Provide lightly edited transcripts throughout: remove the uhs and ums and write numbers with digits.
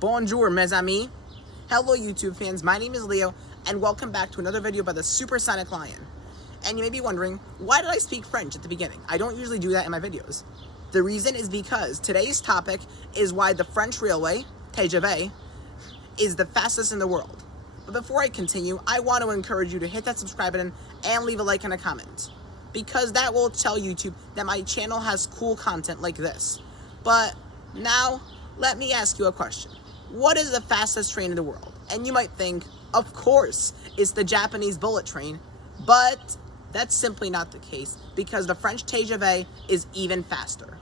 Bonjour, mes amis. Hello, YouTube fans. My name is Leo, and welcome back to another video by the Supersonic Lion. And you may be wondering, why did I speak French at the beginning? I don't usually do that in my videos. The reason is because today's topic is why the French railway, TGV, is the fastest in the world. But before I continue, I want to encourage you to hit that subscribe button and leave a like and a comment, because that will tell YouTube that my channel has cool content like this. But now, let me ask you a question. What is the fastest train in the world? And you might think, of course, it's the Japanese bullet train, but that's simply not the case, because the French TGV is even faster.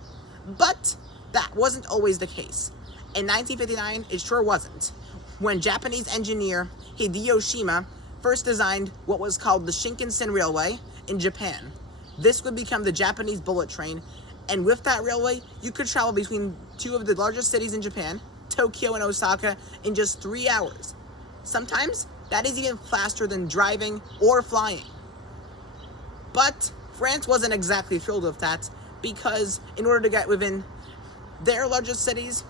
But that wasn't always the case. In 1959, it sure wasn't, when Japanese engineer Hideo Shima first designed what was called the Shinkansen Railway in Japan. This would become the Japanese bullet train, and with that railway, you could travel between two of the largest cities in Japan, Tokyo and Osaka, in just 3 hours. Sometimes, that is even faster than driving or flying. But France wasn't exactly thrilled with that, because in order to get within their largest cities,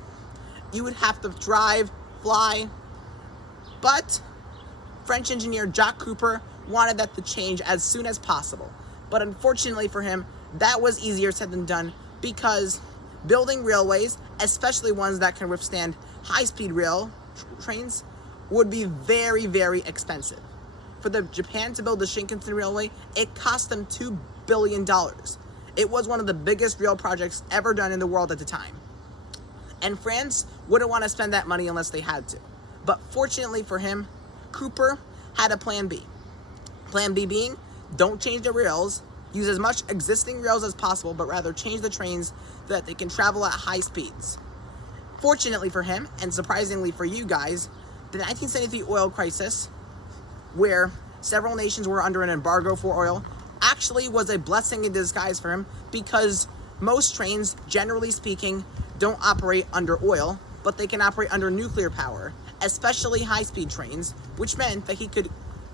you would have to drive, fly. But French engineer Jacques Couper wanted that to change as soon as possible. But unfortunately for him, that was easier said than done, because building railways, especially ones that can withstand high-speed rail trains, would be very, very expensive. For Japan to build the Shinkansen Railway, it cost them $2 billion. It was one of the biggest rail projects ever done in the world at the time. And France wouldn't want to spend that money unless they had to. But fortunately for him, Couper had a plan B. Plan B being, don't change the rails, use as much existing rails as possible, but rather change the trains so that they can travel at high speeds. Fortunately for him, and surprisingly for you guys, the 1973 oil crisis, where several nations were under an embargo for oil, actually was a blessing in disguise for him, because most trains, generally speaking, don't operate under oil, but they can operate under nuclear power, especially high-speed trains, which meant that he could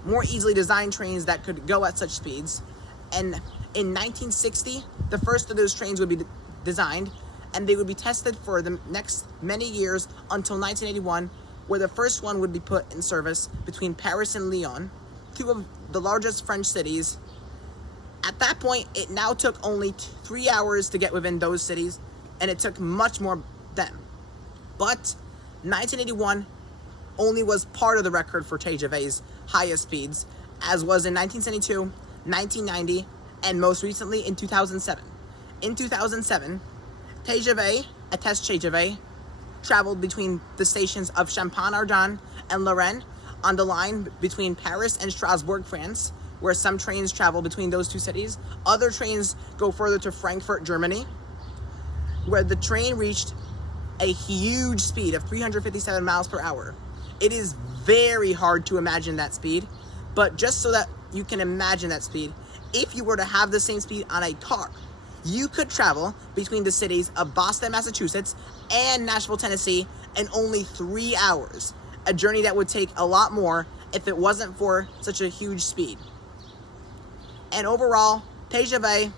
more easily design trains that could go at such speeds. And in 1960, the first of those trains would be designed, and they would be tested for the next many years until 1981, where the first one would be put in service between Paris and Lyon, two of the largest French cities. At that point, it now took only 3 hours to get within those cities, and it took much more then. But 1981 only was part of the record for TGV's highest speeds, as was in 1972, 1990, and most recently in 2007. In 2007, TGV, a test TGV, traveled between the stations of Champagne-Ardenne and Lorraine on the line between Paris and Strasbourg, France, where some trains travel between those two cities. Other trains go further to Frankfurt, Germany, where the train reached a huge speed of 357 miles per hour. It is very hard to imagine that speed, but just so that you can imagine that speed, if you were to have the same speed on a car, you could travel between the cities of Boston, Massachusetts and Nashville, Tennessee in only 3 hours, a journey that would take a lot more if it wasn't for such a huge speed. And overall, TGV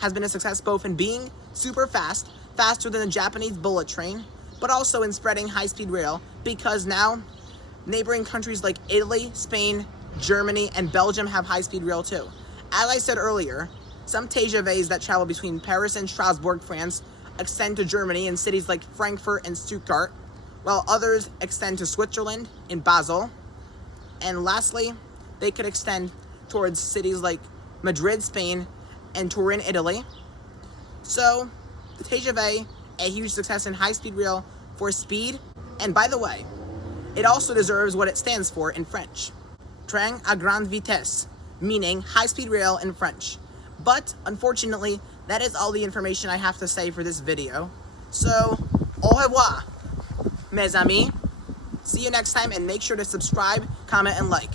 has been a success both in being super fast, faster than the Japanese bullet train, but also in spreading high-speed rail, because now neighboring countries like Italy, Spain, Germany, and Belgium have high-speed rail too. As I said earlier, some TGVs that travel between Paris and Strasbourg, France, extend to Germany in cities like Frankfurt and Stuttgart, while others extend to Switzerland in Basel. And lastly, they could extend towards cities like Madrid, Spain, and Turin, Italy. So, the TGV, a huge success in high-speed rail for speed, and by the way, it also deserves what it stands for in French. Train à grande vitesse, meaning high-speed rail in French. But, unfortunately, that is all the information I have to say for this video. So, au revoir, mes amis. See you next time, and make sure to subscribe, comment, and like.